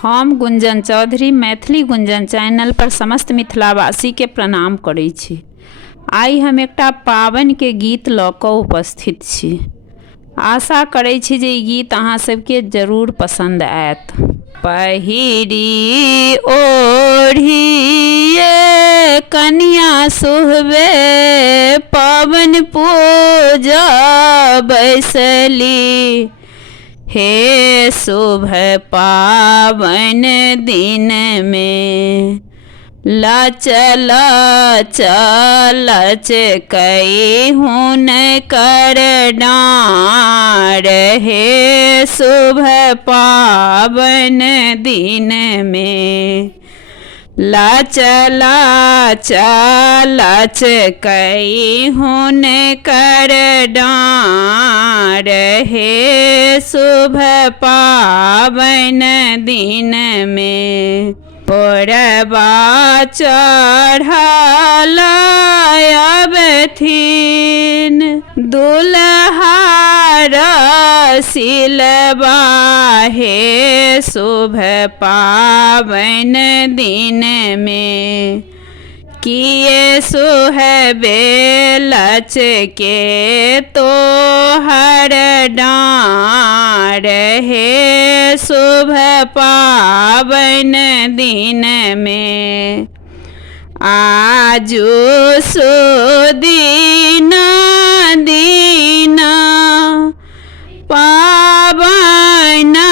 हम गुंजन चौधरी मैथिली गुंजन चैनल पर समस्त मिथिलावासी के प्रणाम करै छी। आइ हम एकटा पाबनि के गीत लऽ कऽ उपस्थित छी। आशा करै छी जे ई गीत अहाँ सबके जरूर पसंद आयत। पहिरी ओढ़ी कन्या सुहबे पाबनि पूजा बैसली, हे शुभ पाबनि दिन में लच लच लच कई हुन कर डाँर, हे शुभ पाबनि दिन में लच लच लच कई हुन कर डाँर, हे शुभ पाबनि दिन में पोरबा चढ़ल अबथिन दुल्हा रसिलबा, हे शुभ पाबनि दिन में किए सुहबे लच के तोहर डाँर, हे शुभ पाबनि दिन में आजू सुदीन दीन पाबनि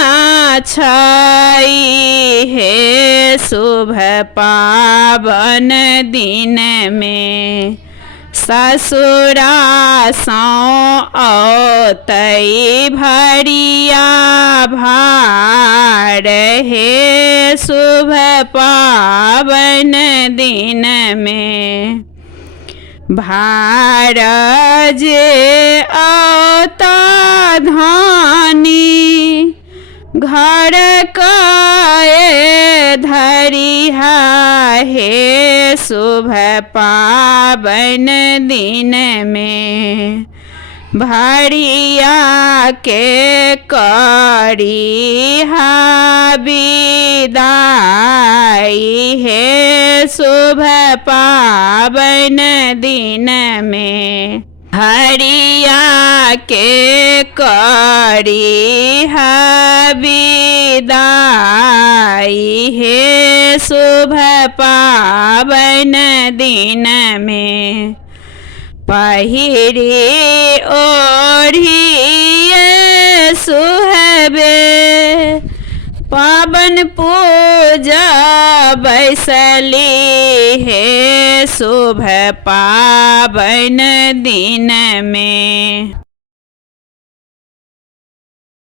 छै, हे शुभ पाबनि दिन में ससुरा सौ औतै भरिया भार, हे शुभ पाबनि दिन में भार जे औता धानी घर कए धरिहा, हे शुभ पाबनि दिन में भरिया के करिहा विदाई, हे शुभ पाबनि दिन में हरिया के करिहा विदाई, हे शुभ पाबनि दिन में पहिरी ओढ़ी सुहबे पाबनि पूजा बैसली, हे शुभ पाबनि दिन में।